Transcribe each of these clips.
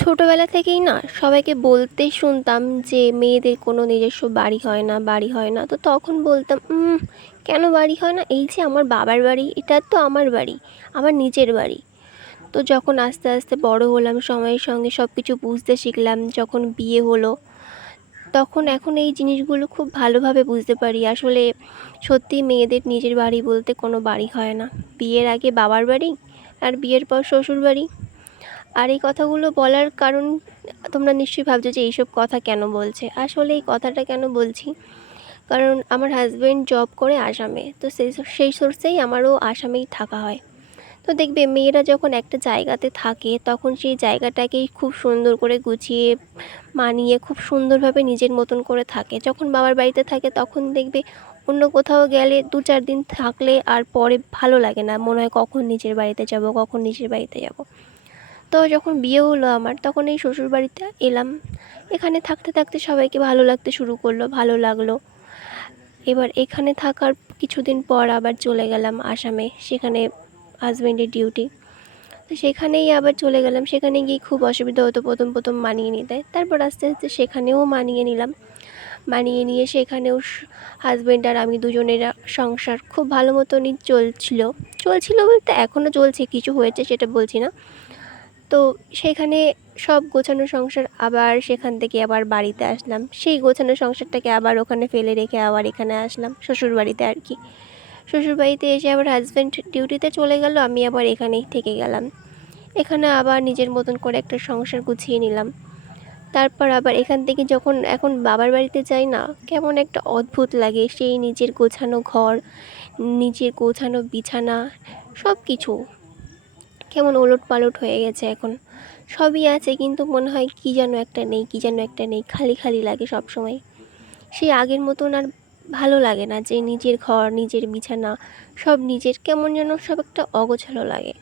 ছোটোবেলা থেকেই না সবাইকে বলতে শুনতাম যে মেয়েদের কোনো নিজস্ব বাড়ি হয় না, বাড়ি হয় না। তো তখন বলতাম, কেন বাড়ি হয় না? এই যে আমার বাবার বাড়ি, এটা তো আমার বাড়ি, আমার নিজের বাড়ি।" তো যখন আস্তে আস্তে বড় হলাম, সময়ের সঙ্গে সব কিছু বুঝতে শিখলাম, যখন বিয়ে হলো, তখন এখন এই জিনিসগুলো খুব ভালোভাবে বুঝতে পারি। আসলে সত্যিই মেয়েদের নিজের বাড়ি বলতে কোনো বাড়ি হয় না। বিয়ের আগে বাবার বাড়ি, আর বিয়ের পর শ্বশুর বাড়ি। আর এই কথাগুলো বলার কারণ, তোমরা নিশ্চয়ই ভাবছো যে এইসব কথা কেন বলছে। আসলে এই কথাটা কেন বলছি, কারণ আমার হাজব্যান্ড জব করে আসামে, তো সেই সোর্সেই আমারও আসামেই থাকা হয়। তো দেখবে মেয়েরা যখন একটা জায়গাতে থাকে তখন সেই জায়গাটাকেই খুব সুন্দর করে গুছিয়ে মানিয়ে খুব সুন্দরভাবে নিজের মতন করে থাকে। যখন বাবার বাড়িতে থাকে তখন দেখবে অন্য কোথাও গেলে 2-4 দিন থাকলে আর পরে ভালো লাগে না, মনে হয় কখন নিজের বাড়িতে যাব, কখন নিজের বাড়িতে যাব। তো যখন বিয়ে হলো আমার, তখন এই শ্বশুরবাড়িতে এলাম। এখানে থাকতে থাকতে সবাইকে ভালো লাগতে শুরু করলো, ভালো লাগলো। এবার এখানে থাকার কিছুদিন পর আবার চলে গেলাম আসামে, সেখানে হাজব্যান্ডের ডিউটি। তো সেখানেই আবার চলে গেলাম, সেখানে গিয়ে খুব অসুবিধা হতো প্রথম প্রথম মানিয়ে নিতে। তারপর আস্তে আস্তে সেখানেও মানিয়ে নিলাম। মানিয়ে নিয়ে সেখানেও হাজব্যান্ড আর আমি দুজনের সংসার খুব ভালো মতনই চলছিল। চলছিল বলতে এখনও চলছে, কিছু হয়েছে সেটা বলছি না। তো সেখানে সব গোছানো সংসার, আবার সেখান থেকে আবার বাড়িতে আসলাম, সেই গোছানো সংসারটাকে আবার ওখানে ফেলে রেখে আবার এখানে আসলাম শ্বশুরবাড়িতে আর কি। শ্বশুরবাড়িতে এসে আবার হাজব্যান্ড ডিউটিতে চলে গেল, আমি আবার এখানেই থেকে গেলাম। এখানে আবার নিজের মতন করে একটা সংসার গুছিয়ে নিলাম। তারপর আবার এখান থেকে যখন এখন বাবার বাড়িতে যাই না, কেমন একটা অদ্ভুত লাগে। সেই নিজের গোছানো ঘর, নিজের গোছানো বিছানা, সব কিছু কেমন ওলটপালট হয়ে গেছে এখন। সবই আছে কিন্তু মনে হয় কী যেন একটা নেই, কী যেন একটা নেই, খালি খালি লাগে সব সময়। সেই আগের মতন আর ভালো লাগে না, যে নিজের ঘর, নিজের বিছানা, সব নিজের, কেমন যেন সব একটা অগোছালো লাগে।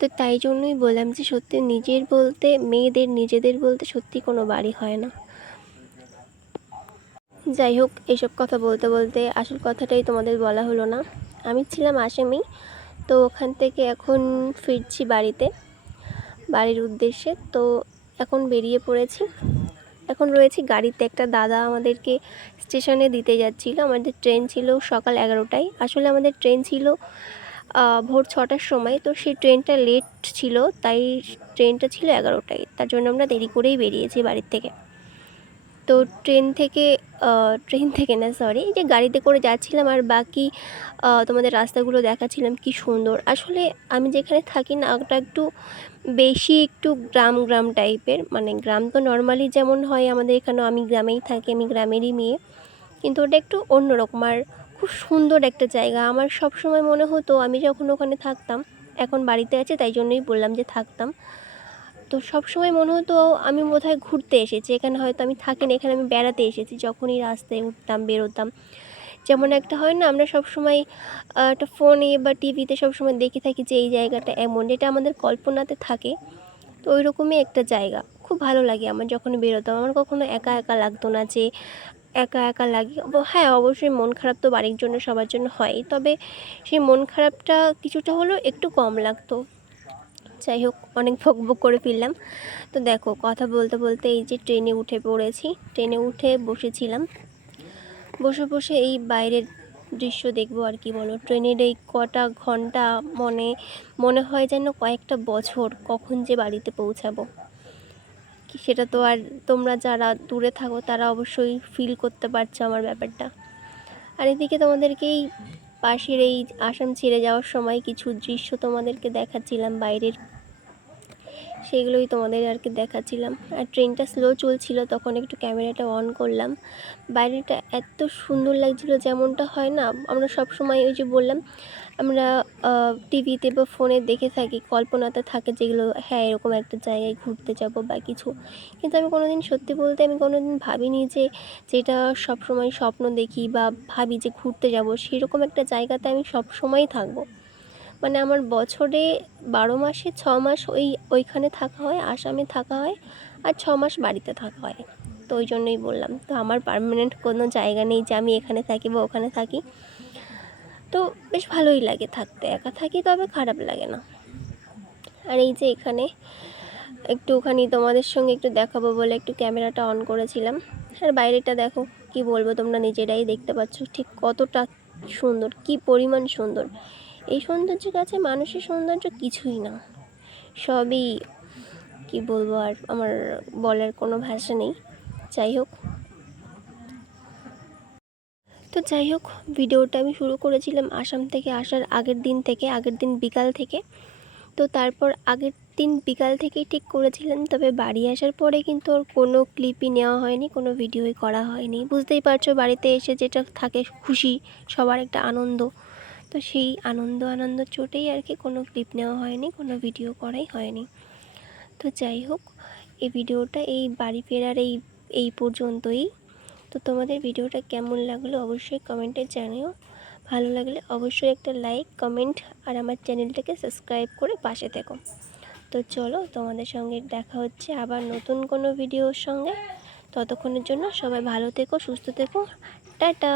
তো তাই জন্যই বললাম যে সত্যি নিজের বলতে, মেয়েদের নিজেদের বলতে সত্যি কোনো বাড়ি হয় না। যাই হোক, এইসব কথা বলতে বলতে আসল কথাটাই তোমাদের বলা হলো না। আমি ছিলাম আসামেই, তো ওখান থেকে এখন ফিরছি বাড়িতে, বাড়ির উদ্দেশ্যে। তো এখন বেরিয়ে পড়েছি, এখন রয়েছি গাড়িতে। একটা দাদা আমাদেরকে স্টেশনে দিতে যাচ্ছিল। আমাদের ট্রেন ছিল সকাল 11টায়। আসলে আমাদের ট্রেন ছিল ভোর 6টার সময়, তো সেই ট্রেনটা লেট ছিল, তাই ট্রেনটা ছিল 11টায়। তার জন্য আমরা দেরি করেই বেরিয়েছি বাড়ির থেকে। তো ট্রেন থেকে না, সরি, এই যে গাড়িতে করে যাচ্ছিলাম আর বাকি তোমাদের রাস্তাগুলো দেখাচ্ছিলাম, কি সুন্দর। আসলে আমি যেখানে থাকি না, ওটা একটু বেশি একটু গ্রাম গ্রাম টাইপের, মানে গ্রাম তো নর্মালি যেমন হয় আমাদের এখানেও, আমি গ্রামেই থাকি, আমি গ্রামেরই মেয়ে, কিন্তু ওটা একটু অন্যরকম। আর খুব সুন্দর একটা জায়গা। আমার সব সময় মনে হতো আমি যখন ওখানে থাকতাম, এখন বাড়িতে আছে তাই জন্যই বললাম যে থাকতাম, তো সব সময় মনে হতো আমি বোধহয় ঘুরতে এসেছি এখানে, হয়তো আমি থাকি না এখানে, আমি বেড়াতে এসেছি। যখনই রাস্তায় উঠতাম, বেরোতাম, যেমন একটা হয় না, আমরা সব সময় একটা ফোনে বা টিভিতে সব সময় দেখে থাকি যে এই জায়গাটা এমন, যেটা আমাদের কল্পনাতে থাকে। তো ওই রকমই একটা জায়গা, খুব ভালো লাগে আমার যখন বেরোতাম। আমার কখনো একা একা লাগতো না যে একা একা লাগে। হ্যাঁ, অবশ্যই মন খারাপ তো বাড়ির জন্য সবার জন্য হয়, তবে সেই মন খারাপটা কিছুটা হলেও একটু কম লাগতো। যাই হোক, অনেক বকবক করে ফিরলাম। তো দেখো, কথা বলতে বলতে এই যে ট্রেনে উঠে পড়েছি, ট্রেনে উঠে বসেছিলাম, বসে বসে এই বাইরের দৃশ্য দেখবো আর কি বলো। ট্রেনের এই কটা ঘন্টা, মনে মনে হয় যেন কয়েকটা বছর কখন যে বাড়িতে পৌঁছাবো, কি সেটা তো আর তোমরা যারা দূরে থাকো তারা অবশ্যই ফিল করতে পারছো আমার ব্যাপারটা। আর এদিকে তোমাদেরকে এই পাশের এই আসাম ছেড়ে যাওয়ার সময় কিছু দৃশ্য তোমাদেরকে দেখাচ্ছিলাম বাইরের, সেগুলোই তোমাদের আর কি দেখাচ্ছিলাম। আর ট্রেনটা স্লো চলছিল, তখন একটু ক্যামেরাটা অন করলাম। বাইরেটা এত সুন্দর লাগছিল, যেমনটা হয় না আমরা সব সময়, ওই যে বললাম, আমরা টিভিতে বা ফোনে দেখে থাকি, কল্পনাতে থাকে যেগুলো, হ্যাঁ এরকম একটা জায়গায় ঘুরতে যাব বা কিছু। কিন্তু আমি কোনোদিন, সত্যি বলতে আমি কোনোদিন ভাবিনি যে যেটা সবসময় স্বপ্ন দেখি বা ভাবি যে ঘুরতে যাব, সেরকম একটা জায়গাতে আমি সবসময়ই থাকবো। মানে আমার বছরে 12 মাসে 6 মাস ওইখানে থাকা হয়, আসামে থাকা হয়, আর 6 মাস বাড়িতে থাকা হয়। তো ওই জন্যই বললাম, তো আমার পার্মানেন্ট কোনো জায়গা নেই যে আমি এখানে থাকি বা ওখানে থাকি। তো বেশ ভালোই লাগে থাকতে, একা থাকি তবে খারাপ লাগে না। আর এই যে এখানে একটুখানি তোমাদের সঙ্গে একটু দেখাবো বলে একটু ক্যামেরাটা অন করেছিলাম। আর বাইরেটা দেখো, কি বলবো, তোমরা নিজেরাই দেখতে পাচ্ছ ঠিক কতটা সুন্দর, কি পরিমাণ সুন্দর। এই সৌন্দর্যের কাছে মানুষের সৌন্দর্য কিছুই না, সবই কি বলবো, আর আমার বলার কোনো ভাষা নেই। যাই হোক, ভিডিওটা আমি শুরু করেছিলাম আসাম থেকে আসার আগের দিন বিকাল থেকে। তো তারপর আগের দিন বিকাল থেকেই ঠিক করেছিলাম, তবে বাড়ি আসার পরে কিন্তু ওর কোনো ক্লিপই নেওয়া হয়নি, কোনো ভিডিওই করা হয়নি। বুঝতেই পারছো, বাড়িতে এসে যেটা থাকে খুশি, সবার একটা আনন্দ, তো সেই আনন্দ চোটেই আর কি কোনো ক্লিপ নেওয়া হয়নি, কোনো ভিডিও করাই হয়নি। তো যাই হোক, এই ভিডিওটা এই বাড়ি ফেরার এই পর্যন্তই। তো তোমাদের ভিডিওটা কেমন লাগলো অবশ্যই কমেন্টে জানিও। ভালো লাগলে অবশ্যই একটা লাইক, কমেন্ট আর আমার চ্যানেলটাকে সাবস্ক্রাইব করে পাশে থেকো। তো চলো, তোমাদের সঙ্গে দেখা হচ্ছে আবার নতুন কোনো ভিডিওর সঙ্গে। ততক্ষণের জন্য সবাই ভালো থেকো, সুস্থ থেকো, টাটা।